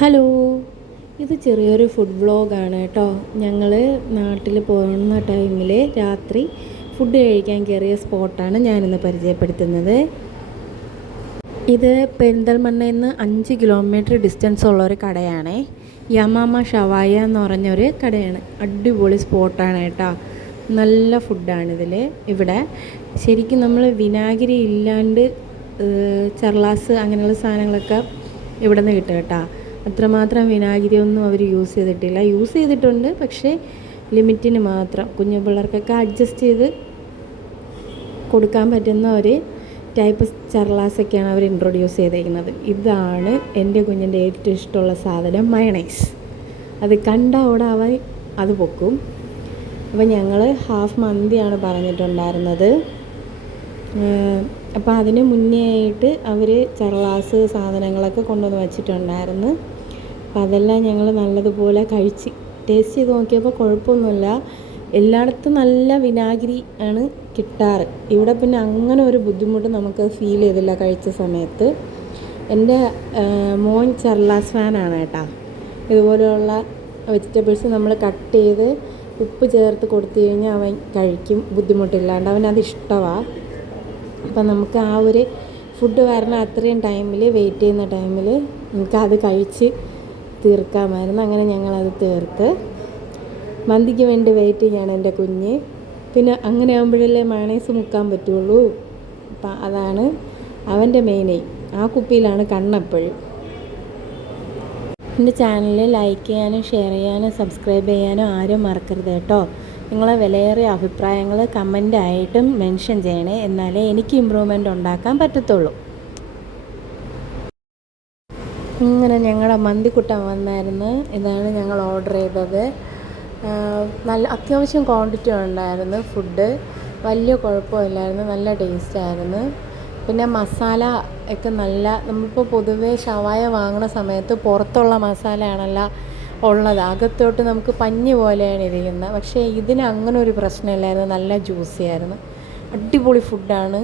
Hello, ഇത് ചെറിയൊരു food വ്ളോഗാണ് കേട്ടോ. ഞങ്ങൾ നാട്ടിൽ പോകുന്ന ടൈമിൽ രാത്രി ഫുഡ് കഴിക്കാൻ കയറിയ സ്പോട്ടാണ് ഞാനിന്ന് പരിചയപ്പെടുത്തുന്നത്. ഇത് പെരിന്തൽമണ്ണയിൽ നിന്ന് 5 കിലോമീറ്റർ ഡിസ്റ്റൻസ് ഉള്ളൊരു കടയാണ്. യമാമ ഷവായ എന്ന് പറഞ്ഞൊരു കടയാണ്. അടിപൊളി സ്പോട്ടാണ് കേട്ടോ. നല്ല ഫുഡാണിതിൽ. ഇവിടെ ശരിക്കും നമ്മൾ വിനാഗിരി ഇല്ലാണ്ട് ചർലാസ് അങ്ങനെയുള്ള സാധനങ്ങളൊക്കെ ഇവിടെ നിന്ന് കിട്ടും കേട്ടോ. അത്രമാത്രം വിനാഗിരി ഒന്നും അവർ യൂസ് ചെയ്തിട്ടില്ല. യൂസ് ചെയ്തിട്ടുണ്ട്, പക്ഷേ ലിമിറ്റിന് മാത്രം. കുഞ്ഞു പിള്ളേർക്കൊക്കെ അഡ്ജസ്റ്റ് ചെയ്ത് കൊടുക്കാൻ പറ്റുന്ന ഒരു ടൈപ്പ് ചർലാസൊക്കെയാണ് അവർ ഇൻട്രൊഡ്യൂസ് ചെയ്തേക്കുന്നത്. ഇതാണ് എൻ്റെ കുഞ്ഞിൻ്റെ ഏറ്റവും ഇഷ്ടമുള്ള സാധനം, മയണൈസ്. അത് കണ്ട ഓടാവാൻ അത് പൊക്കും. അപ്പോൾ ഞങ്ങൾ ഹാഫ് മന്തിയാണ് പറഞ്ഞിട്ടുണ്ടായിരുന്നത്. അപ്പോൾ അതിന് മുന്നേ ആയിട്ട് അവർ ചർലാസ് സാധനങ്ങളൊക്കെ കൊണ്ടുവന്ന് വച്ചിട്ടുണ്ടായിരുന്നു. അപ്പോൾ അതെല്ലാം ഞങ്ങൾ നല്ലതുപോലെ കഴിച്ച് ടേസ്റ്റ് ചെയ്ത് നോക്കിയപ്പോൾ കുഴപ്പമൊന്നുമില്ല. എല്ലായിടത്തും നല്ല വിനാഗിരി ആണ് കിട്ടാറ്. ഇവിടെ പിന്നെ അങ്ങനെ ഒരു ബുദ്ധിമുട്ട് നമുക്ക് ഫീൽ ചെയ്തില്ല കഴിച്ച സമയത്ത്. എൻ്റെ മോൻ ചർലാസ് ഫാനാണ് കേട്ടോ. ഇതുപോലെയുള്ള വെജിറ്റബിൾസ് നമ്മൾ കട്ട് ചെയ്ത് ഉപ്പ് ചേർത്ത് കൊടുത്തു കഴിഞ്ഞാൽ അവൻ കഴിക്കും ബുദ്ധിമുട്ടില്ലാണ്ട്. അവനത് ഇഷ്ടമാണ്. അപ്പം നമുക്ക് ആ ഒരു ഫുഡ് വരണ അത്രയും ടൈമിൽ വെയിറ്റ് ചെയ്യുന്ന ടൈമിൽ നമുക്കത് കഴിച്ച് തീർക്കാമായിരുന്നു. അങ്ങനെ ഞങ്ങളത് തീർത്ത്. മന്തിക്ക് വേണ്ടി വെയിറ്റ് ചെയ്യാണ് എൻ്റെ കുഞ്ഞ്. പിന്നെ അങ്ങനെ ആകുമ്പോഴല്ലേ മയണൈസ് മുക്കാൻ പറ്റുള്ളൂ. അപ്പം അതാണ് അവൻ്റെ മെയിൻ എയിം. ആ കുപ്പിയിലാണ് കണ്ണെപ്പോഴും. എൻ്റെ ചാനൽ ലൈക്ക് ചെയ്യാനും ഷെയർ ചെയ്യാനും സബ്സ്ക്രൈബ് ചെയ്യാനും ആരും മറക്കരുത് കേട്ടോ. നിങ്ങളെ വിലയേറിയ അഭിപ്രായങ്ങൾ കമൻ്റായിട്ടും മെൻഷൻ ചെയ്യണേ, എന്നാലേ എനിക്ക് ഇമ്പ്രൂവ്മെൻ്റ് ഉണ്ടാക്കാൻ പറ്റത്തുള്ളൂ. ഇങ്ങനെ ഞങ്ങളുടെ മന്തിക്കുട്ടൻ വന്നായിരുന്നു. ഇതാണ് ഞങ്ങൾ ഓർഡർ ചെയ്തത്. നല്ല അത്യാവശ്യം ക്വാണ്ടിറ്റി ഉണ്ടായിരുന്നു. ഫുഡ് വലിയ കുഴപ്പമില്ലായിരുന്നു, നല്ല ടേസ്റ്റായിരുന്നു. പിന്നെ മസാല ഒക്കെ നല്ല, നമ്മളിപ്പോൾ പൊതുവേ ഷവായ വാങ്ങുന്ന സമയത്ത് പുറത്തുള്ള മസാലയാണല്ലോ ഉള്ളത്, അകത്തോട്ട് നമുക്ക് പഞ്ഞി പോലെയാണ് ഇരിക്കുന്നത്. പക്ഷേ ഇതിന് അങ്ങനെ ഒരു പ്രശ്നമില്ലായിരുന്നു. നല്ല ജ്യൂസി ആയിരുന്നു. അടിപൊളി ഫുഡാണ്.